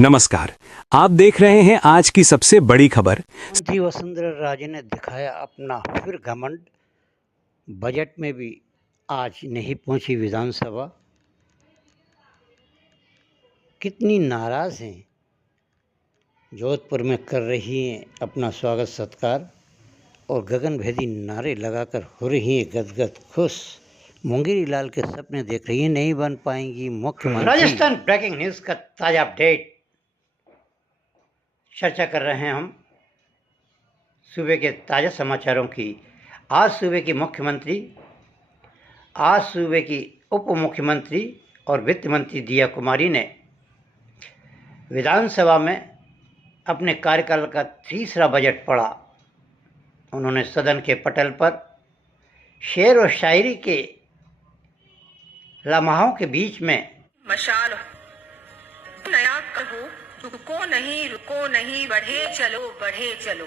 नमस्कार। आप देख रहे हैं आज की सबसे बड़ी खबर। मुख्यमंत्री वसुंधरा राजे ने दिखाया अपना फिर घमंड। बजट में भी आज नहीं पहुंची विधानसभा। कितनी नाराज हैं, जोधपुर में कर रही हैं अपना स्वागत सत्कार और गगनभेदी नारे लगाकर हो रही हैं गदगद खुश। मुंगेरी लाल के सपने देख रही हैं, नहीं बन पाएंगी मुख्यमंत्री। राजस्थान ब्रेकिंग न्यूज़ का ताज़ा अपडेट चर्चा कर रहे हैं हम सूबे के ताज़ा समाचारों की। आज सूबे की उप मुख्यमंत्री और वित्त मंत्री दिया कुमारी ने विधानसभा में अपने कार्यकाल का तीसरा बजट पढ़ा। उन्होंने सदन के पटल पर शेर और शायरी के लम्हों के बीच में मशाल नया कहो, रुको नहीं बढ़े चलो।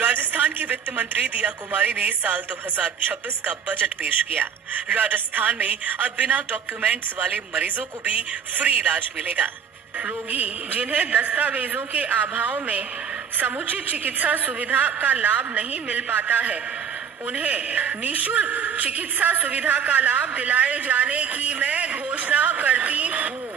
राजस्थान की वित्त मंत्री दिया कुमारी ने साल 2026 का बजट पेश किया। राजस्थान में अब बिना डॉक्यूमेंट्स वाले मरीजों को भी फ्री इलाज मिलेगा। रोगी जिन्हें दस्तावेजों के अभाव में समुचित चिकित्सा सुविधा का लाभ नहीं मिल पाता है, उन्हें निःशुल्क चिकित्सा सुविधा का लाभ दिलाए जाने की मैं घोषणा करती हूँ।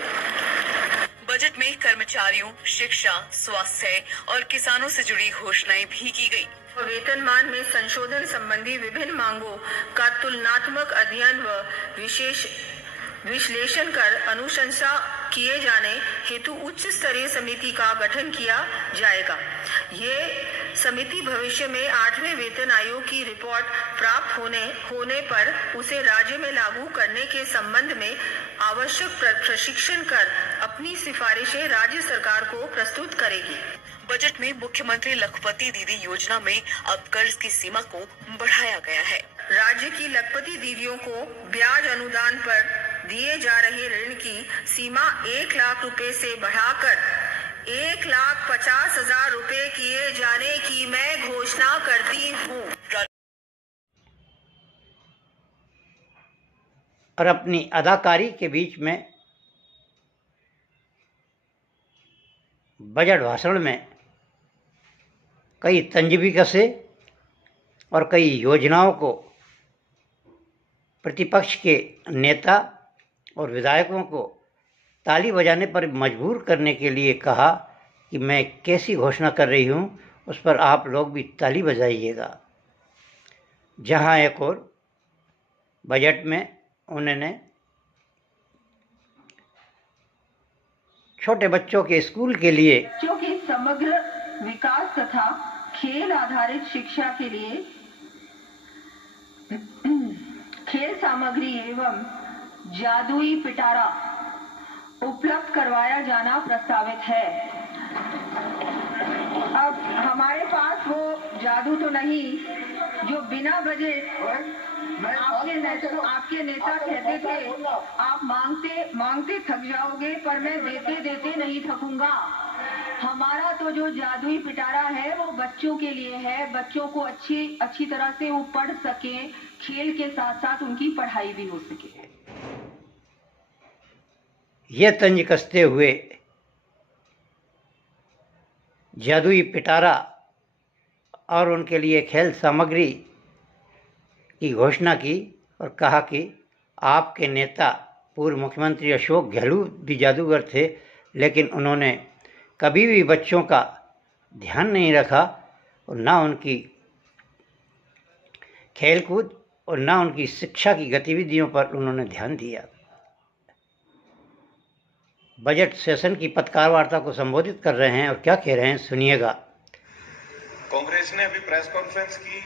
बजट में कर्मचारियों, शिक्षा, स्वास्थ्य और किसानों से जुड़ी घोषणाएं भी की गई। वेतनमान में संशोधन संबंधी विभिन्न मांगों का तुलनात्मक अध्ययन व विशेष विश्लेषण कर अनुशंसा किए जाने हेतु उच्च स्तरीय समिति का गठन किया जाएगा। ये समिति भविष्य में 8वें वेतन आयोग की रिपोर्ट प्राप्त होने पर उसे राज्य में लागू करने के संबंध में आवश्यक प्रशिक्षण कर अपनी सिफारिशें राज्य सरकार को प्रस्तुत करेगी। बजट में मुख्यमंत्री लखपति दीदी योजना में अब कर्ज की सीमा को बढ़ाया गया है। राज्य की लखपति दीदियों को ब्याज अनुदान पर दिए जा रहे ऋण की सीमा 1 लाख रुपए से बढ़ाकर 1,50,000 रुपए किए जाने की मैं घोषणा करती हूँ। और अपनी अदाकारी के बीच में बजट भाषण में कई तंज भी कसे और कई योजनाओं को प्रतिपक्ष के नेता और विधायकों को ताली बजाने पर मजबूर करने के लिए कहा कि मैं कैसी घोषणा कर रही हूँ, उस पर आप लोग भी ताली बजाइएगा। जहाँ एक और बजट में उन्होंने छोटे बच्चों के स्कूल के लिए बच्चों के समग्र विकास तथा खेल आधारित शिक्षा के लिए खेल सामग्री एवं जादुई पिटारा उपलब्ध करवाया जाना प्रस्तावित है। अब हमारे पास वो जादू तो नहीं जो बिना बजट आपके नेता कहते थे आप मांगते थक जाओगे, पर मैं देते नहीं थकूंगा। हमारा तो जो जादुई पिटारा है वो बच्चों के लिए है, बच्चों को अच्छी तरह से वो पढ़ सके, खेल के साथ साथ उनकी पढ़ाई भी हो सके। ये तंज कसते हुए जादुई पिटारा और उनके लिए खेल सामग्री की घोषणा की और कहा कि आपके नेता पूर्व मुख्यमंत्री अशोक गहलोत भी जादूगर थे, लेकिन उन्होंने कभी भी बच्चों का ध्यान नहीं रखा और ना उनकी खेलकूद और ना उनकी शिक्षा की गतिविधियों पर उन्होंने ध्यान दिया। बजट सेशन की पत्रकार वार्ता को संबोधित कर रहे हैं और क्या कह रहे हैं, सुनिएगा। कांग्रेस ने अभी प्रेस कॉन्फ्रेंस की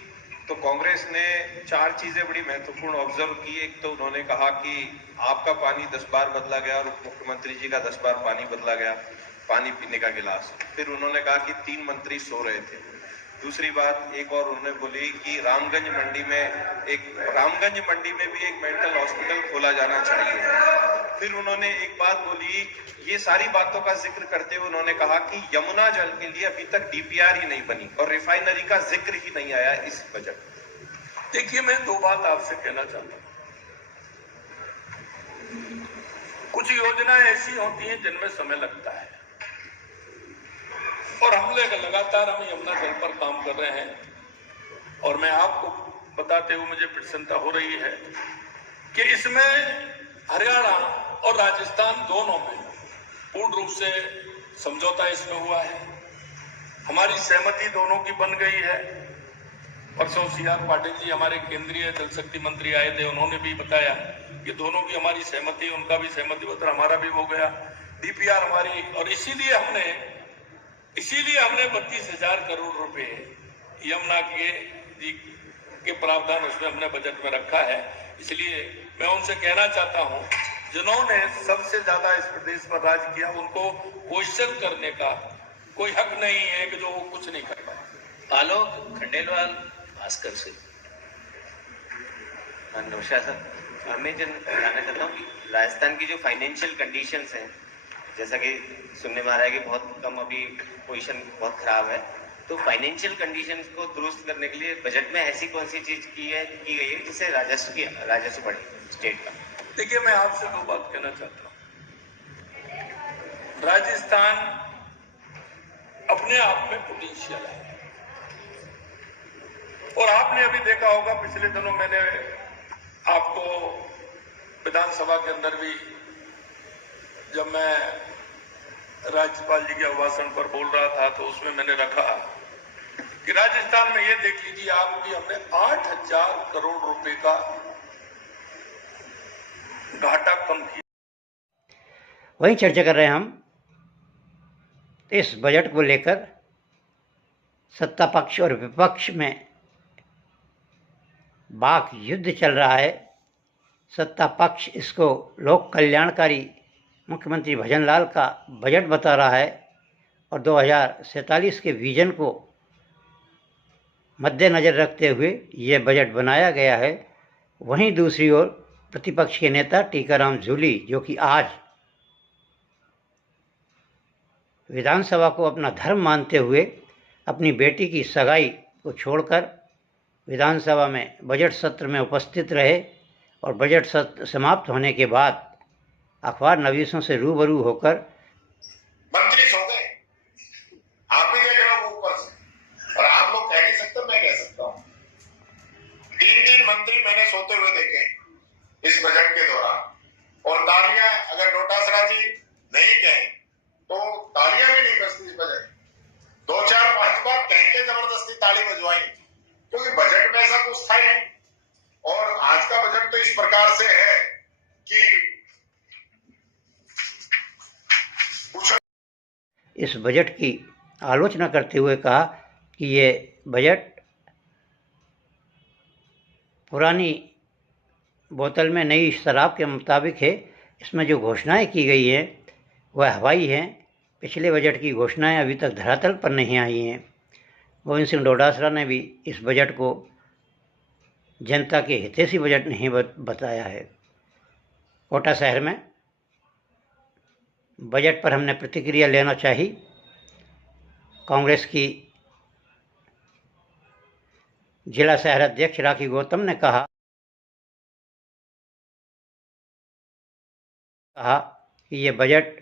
तो कांग्रेस ने 4 चीजें बड़ी महत्वपूर्ण ऑब्जर्व की। एक तो उन्होंने कहा कि आपका पानी 10 बार बदला गया और उप मुख्यमंत्री जी का 10 बार पानी बदला गया, पानी पीने का गिलास। फिर उन्होंने कहा कि 3 मंत्री सो रहे थे। दूसरी बात एक और उन्होंने बोली कि रामगंज मंडी में भी एक मेंटल हॉस्पिटल खोला जाना चाहिए। फिर उन्होंने एक बात बोली, ये सारी बातों का जिक्र करते हुए उन्होंने कहा कि यमुना जल के लिए अभी तक डीपीआर ही नहीं बनी और रिफाइनरी का जिक्र ही नहीं आया इस बजट। देखिए, मैं 2 बात आपसे कहना चाहता हूं। कुछ योजनाएं ऐसी होती हैं जिनमें समय लगता है और हम लोग लगातार हम यमुना जल पर काम कर रहे हैं और मैं आपको बताते हुए मुझे प्रसन्नता हो रही है कि इसमें हरियाणा और राजस्थान दोनों में पूर्ण रूप से समझौता इसमें हुआ है। हमारी सहमति दोनों की बन गई है। परसों CR पाटिल जी हमारे केंद्रीय जल शक्ति मंत्री आए थे, उन्होंने भी बताया कि दोनों की हमारी सहमति, उनका भी सहमति पत्र हमारा भी हो गया, DPR हमारी, और इसीलिए हमने 32,000 करोड़ रुपए यमुना के प्रावधान उसमें हमने बजट में रखा है। इसलिए मैं उनसे कहना चाहता हूं, जिन्होंने सबसे ज्यादा इस प्रदेश पर राज किया, उनको क्वेश्चन करने का कोई हक नहीं है कि जो वो कुछ नहीं कर पाए। आलोक खंडेलवाल भास्कर से। नमस्कार सर, मैं जानना चाहता हूँ कि राजस्थान की जो फाइनेंशियल कंडीशंस हैं, जैसा कि सुनने में आ रहा है कि बहुत कम अभी पोजीशन बहुत खराब है, तो फाइनेंशियल कंडीशंस को दुरुस्त करने के लिए बजट में ऐसी कौन सी चीज की गई है जिससे राजस्व बढ़े स्टेट का? देखिए, मैं आपसे दो बात कहना चाहता हूँ। राजस्थान अपने आप में पोटेंशियल है और आपने अभी देखा होगा, पिछले दिनों मैंने आपको विधानसभा के अंदर भी जब मैं राज्यपाल जी के अभिभाषण पर बोल रहा था तो उसमें मैंने रखा कि राजस्थान में ये देख लीजिए आप भी हमने 8,000 करोड़ रुपए का घाटा कम किया। वहीं चर्चा कर रहे हैं हम इस बजट को लेकर। सत्ता पक्ष और विपक्ष में वाक युद्ध चल रहा है। सत्ता पक्ष इसको लोक कल्याणकारी मुख्यमंत्री भजनलाल का बजट बता रहा है और 2047 के विजन को मद्देनज़र रखते हुए ये बजट बनाया गया है। वहीं दूसरी ओर प्रतिपक्ष के नेता टीकाराम जूली, जो कि आज विधानसभा को अपना धर्म मानते हुए अपनी बेटी की सगाई को छोड़कर विधानसभा में बजट सत्र में उपस्थित रहे और बजट सत्र समाप्त होने के बाद अखबार नवीसों से रूबरू होकर मंत्री सो गए। आप भी देख रहे हो ऊपर से, और आप लोग कह नहीं सकते, मैं कह सकता हूँ। 3 मंत्री मैंने सोते हुए देखे इस बजट के दौरान, और तालियां अगर डोटासरा जी नहीं कहें तो तालियां भी नहीं बजती इस बजट। 2-4-5 बार कह के जबरदस्ती ताली बजवाई, क्योंकि बजट में ऐसा कुछ था ही। और आज का बजट तो इस प्रकार से है कि इस बजट की आलोचना करते हुए कहा कि ये बजट पुरानी बोतल में नई शराब के मुताबिक है। इसमें जो घोषणाएं की गई हैं वह हवाई हैं। पिछले बजट की घोषणाएं अभी तक धरातल पर नहीं आई हैं। गोविंद सिंह डोटासरा ने भी इस बजट को जनता के हितैषी बजट नहीं बताया है। कोटा शहर में बजट पर हमने प्रतिक्रिया लेना चाही। कांग्रेस की जिला शहर अध्यक्ष राखी गौतम ने कहा कि ये बजट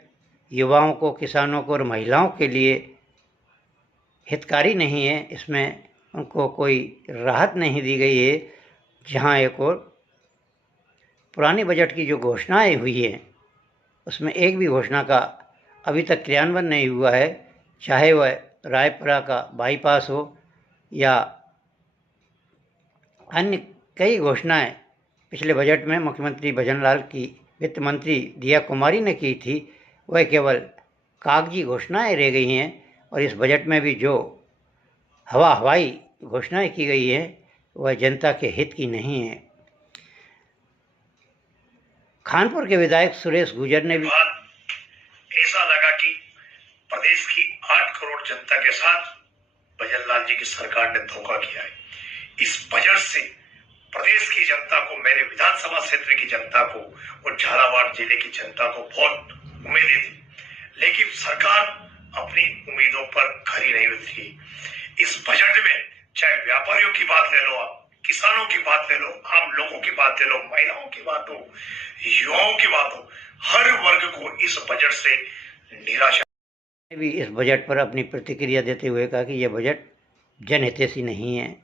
युवाओं को, किसानों को और महिलाओं के लिए हितकारी नहीं है। इसमें उनको कोई राहत नहीं दी गई है। जहां एक और पुरानी बजट की जो घोषणाएं हुई हैं उसमें एक भी घोषणा का अभी तक क्रियान्वयन नहीं हुआ है, चाहे वह रायपुरा का बाईपास हो या अन्य कई घोषणाएं पिछले बजट में मुख्यमंत्री भजनलाल की वित्त मंत्री दिया कुमारी ने की थी, वह केवल कागजी घोषणाएं रह गई हैं। और इस बजट में भी जो हवाई घोषणाएं की गई हैं वह जनता के हित की नहीं है। खानपुर के विधायक सुरेश गुर्जर ने भी ऐसा लगा कि प्रदेश की 8 करोड़ जनता के साथ भजनलाल जी की सरकार ने धोखा किया है। इस बजट से प्रदेश की जनता को, मेरे विधानसभा क्षेत्र की जनता को और झालावाड़ जिले की जनता को बहुत उम्मीदें थी, लेकिन सरकार अपनी उम्मीदों पर खरी नहीं उतरी। इस बजट में चाहे व्यापारियों की बात ले लो, आप किसानों की बात ले लो, आम लोगों की बात ले लो, महिलाओं की बात हो, युवाओं की बात हो, हर वर्ग को इस बजट से निराशा। भी इस बजट पर अपनी प्रतिक्रिया देते हुए कहा कि यह बजट जनहितैषी नहीं है।